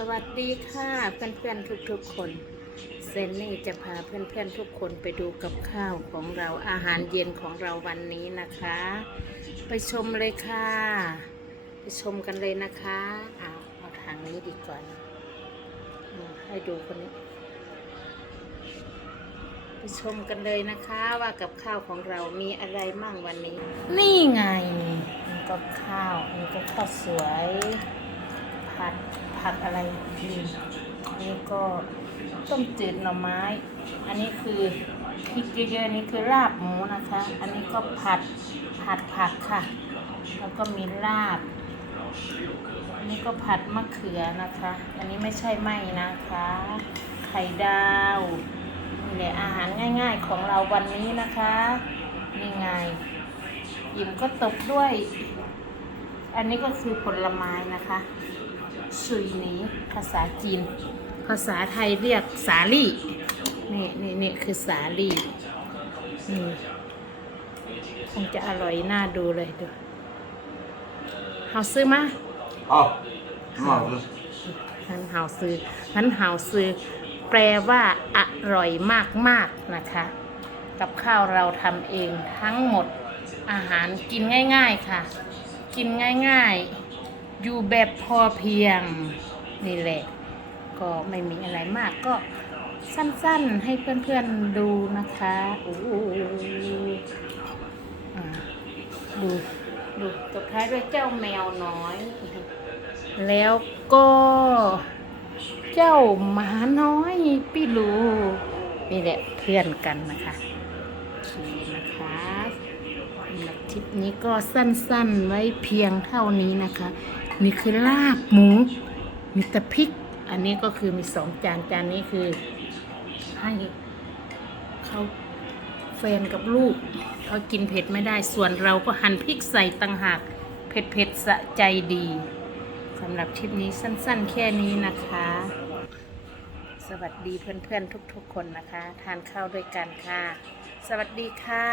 สวัสดีค่ะเพื่อนๆทุกๆคนเซนนี่จะพาเพื่อนๆทุกคนไปดูกับข้าวของเราอาหารเย็นของเราวันนี้นะคะ ไปชมเลยค่ะ ไปชมกันเลยนะคะเอาเอาทางนี้ดีกว่านะให้ดูคนนี้ ไปชมกันเลยนะคะว่ากับข้าวของเรามีอะไรมั่งวันนี้ นี่ไงนี่ก็ข้าวนี่ก็ข้าวสวย ผัดผัดอะไรดีนนี้ก็ต้มจืดหน่อไม้ อันนี้คือพริกเยอะๆนี่คือลาบหมูนะคะ อันนี้ก็ผัดผัดผักค่ะ แล้วก็มีลาบอันนี้ก็ผัดมะเขือนะคะ อันนี้ไม่ใช่ไหมนะคะ ไข่ดาวนี่แหละอาหารง่าย ๆของเราวันนี้นะคะนี่ไงหยิมก็ตกด้วย อันนี้ก็คือผลไม้นะคะ สุยนีภาษาจีน ภาษาไทยเรียกสาลี่นี่นี่นี่คือสาลี่นี่คงจะอร่อยน่าดูเลยดูเอาซื้อมาอ๋อมาซื้อฮันเฮาซื้อฮันเฮาซื้อแปลว่าอร่อยมากๆนะคะ กับข้าวเราทำเองทั้งหมดอาหารกินง่าย ๆค่ะ กินง่าย ๆ อยู่แบบพอเพียงนี่แหละ ก็ไม่มีอะไรมากก็สั้นๆให้เพื่อนๆดูนะคะโอ้โดูดูตบท้ายด้วยเจ้าแมวน้อย แล้วก็เจ้าหมาน้อยปิลูนี่แหละเพื่อนกันนะคะโอเคนะคะสำหรับคลิปนี้ก็สั้นๆไว้เพียงเท่านี้นะคะ นี่คือลาบหมู มีแต่พริก อันนี้ก็คือมีสองจานจานนี้คือ ให้เขาแฟนกับลูกเขากินเผ็ดไม่ได้ส่วนเราก็หั่นพริกใส่ต่างหากเผ็ดเผ็ดสะใจดีสำหรับคลิปนี้สั้นๆ แค่นี้นะคะ สวัสดีเพื่อนๆทุกๆคนนะคะ ทานข้าวด้วยกันค่ะ สวัสดีค่ะ